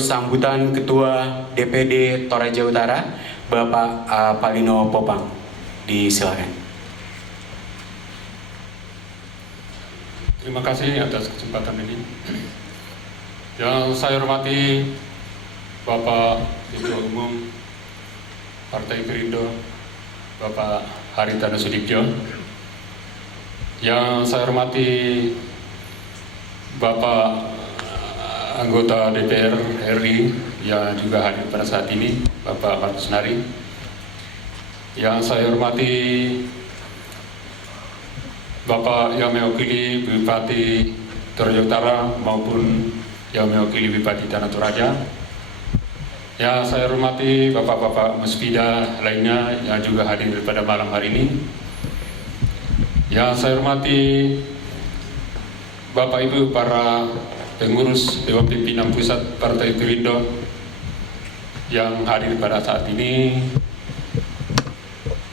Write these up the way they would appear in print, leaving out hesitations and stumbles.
terus sambutan Ketua DPD Toraja Utara, Bapak Palino Popang. Disilakan. Terima kasih atas kesempatan ini. Yang saya hormati Bapak Ketua Umum Partai Perindo, Bapak Haritano Sudibyo. Yang saya hormati Bapak anggota DPR RI yang juga hadir pada saat ini, Bapak Markus Nari. Yang saya hormati Bapak yang mewakili Bupati Toraja Utara maupun yang mewakili Bupati Tanah Toraja. Yang saya hormati Bapak-Bapak Musbida lainnya yang juga hadir pada malam hari ini. Yang saya hormati Bapak Ibu para pengurus Dewan Pimpinan Pusat Partai Perindo yang hadir pada saat ini.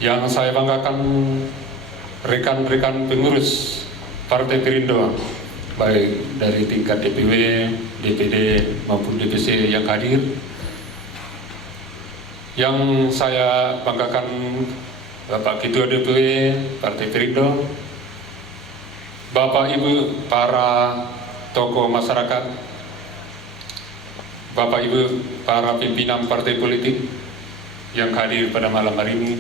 Yang saya banggakan rekan-rekan pengurus Partai Perindo, baik dari tingkat DPW, DPD maupun DPC yang hadir. Yang saya banggakan Bapak Ketua DPW Partai Perindo, Bapak Ibu para tokoh masyarakat, Bapak Ibu para pimpinan partai politik yang hadir pada malam hari ini,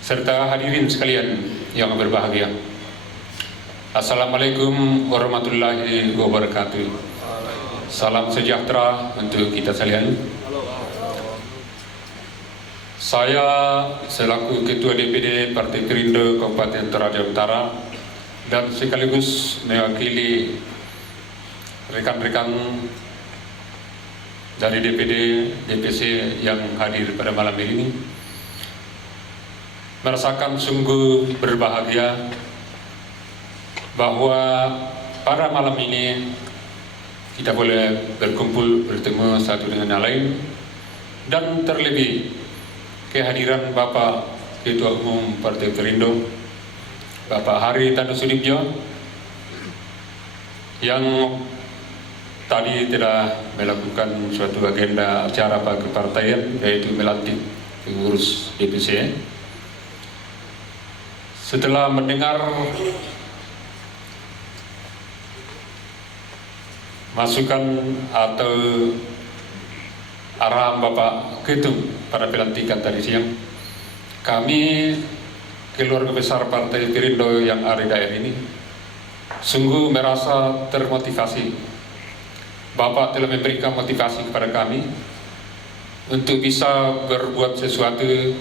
serta hadirin sekalian yang berbahagia. Assalamualaikum warahmatullahi wabarakatuh. Salam sejahtera untuk kita sekalian. Saya selaku Ketua DPD Partai Perindo Kabupaten Toraja Utara dan sekaligus mewakili rekan-rekan dari DPD, DPC yang hadir pada malam ini, merasakan sungguh berbahagia bahwa pada malam ini kita boleh berkumpul bertemu satu dengan yang lain, dan terlebih kehadiran Bapak Ketua Umum Partai Perindo, Bapak Haritano Sudibyo, yang tadi telah melakukan suatu agenda acara kepartaian, yaitu melantik pengurus DPC. Setelah mendengar masukan atau arahan Bapak Ketum pada pelantikan tadi siang, kami keluarga besar Partai Perindo yang ada di daerah ini sungguh merasa termotivasi. Bapak telah memberikan motivasi kepada kami untuk bisa berbuat sesuatu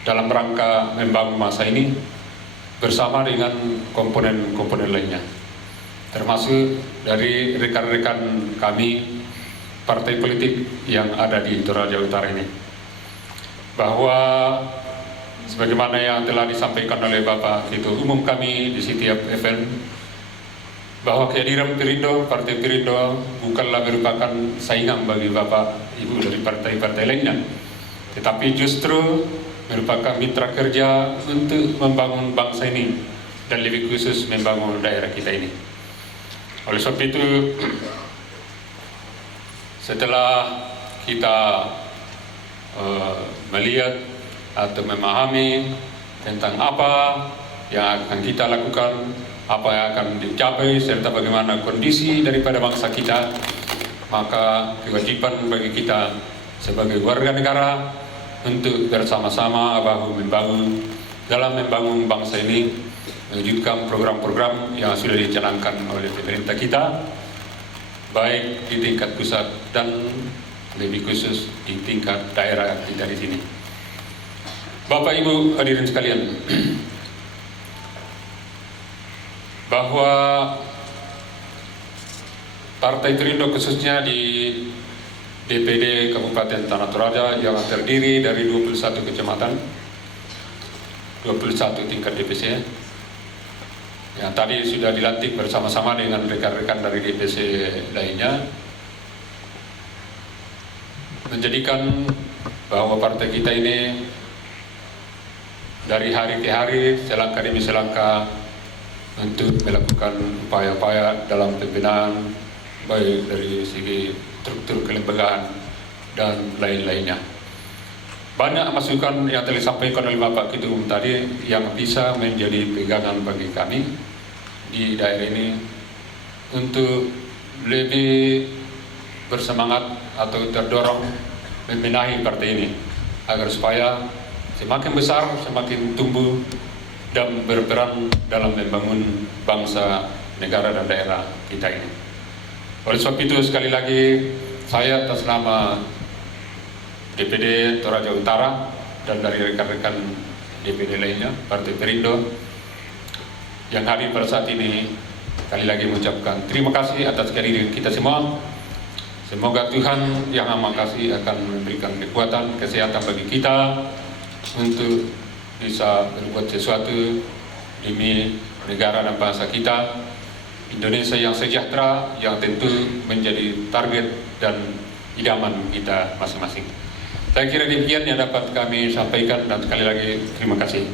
dalam rangka membangun masa ini bersama dengan komponen-komponen lainnya, termasuk dari rekan-rekan kami partai politik yang ada di Toraja Utara ini, bahwa sebagaimana yang telah disampaikan oleh Bapak Ketua Umum kami di setiap event, bahwa kehadiran Perindo, Partai Perindo bukanlah merupakan saingan bagi Bapak Ibu dari partai-partai lainnya, tetapi justru merupakan mitra kerja untuk membangun bangsa ini dan lebih khusus membangun daerah kita ini. Oleh sebab itu, setelah kita melihat atau memahami tentang apa yang akan kita lakukan, apa yang akan dicapai, serta bagaimana kondisi daripada bangsa kita, maka kewajiban bagi kita sebagai warga negara untuk bersama-sama bahu membangun dalam membangun bangsa ini, mewujudkan program-program yang sudah dijalankan oleh pemerintah kita, baik di tingkat pusat dan lebih khusus di tingkat daerah kita di sini. Bapak Ibu hadirin sekalian, bahwa Partai Perindo khususnya di DPD Kabupaten Tanah Toraja yang terdiri dari 21 kecamatan, 21 tingkat DPC, yang tadi sudah dilantik bersama-sama dengan rekan-rekan dari DPC lainnya, menjadikan bahwa partai kita ini dari hari ke hari, selangkah demi selangkah untuk melakukan upaya-upaya dalam pembinaan baik dari segi struktur kelembagaan dan lain-lainnya. Banyak masukan yang telah disampaikan oleh Bapak Ketua Umum tadi yang bisa menjadi pegangan bagi kami di daerah ini untuk lebih bersemangat atau terdorong membenahi partai ini agar supaya semakin besar, semakin tumbuh dan berperan dalam membangun bangsa, negara dan daerah kita ini. Oleh sebab itu sekali lagi saya atas nama DPD Toraja Utara dan dari rekan-rekan DPD lainnya Partai Perindo yang hadir pada saat ini sekali lagi mengucapkan terima kasih atas kehadiran kita semua. Semoga Tuhan yang Maha Kasih akan memberikan kekuatan, kesehatan bagi kita untuk bisa berbuat sesuatu demi negara dan bangsa kita, Indonesia yang sejahtera, yang tentu menjadi target dan idaman kita masing-masing. Saya kira demikian yang dapat kami sampaikan dan sekali lagi terima kasih.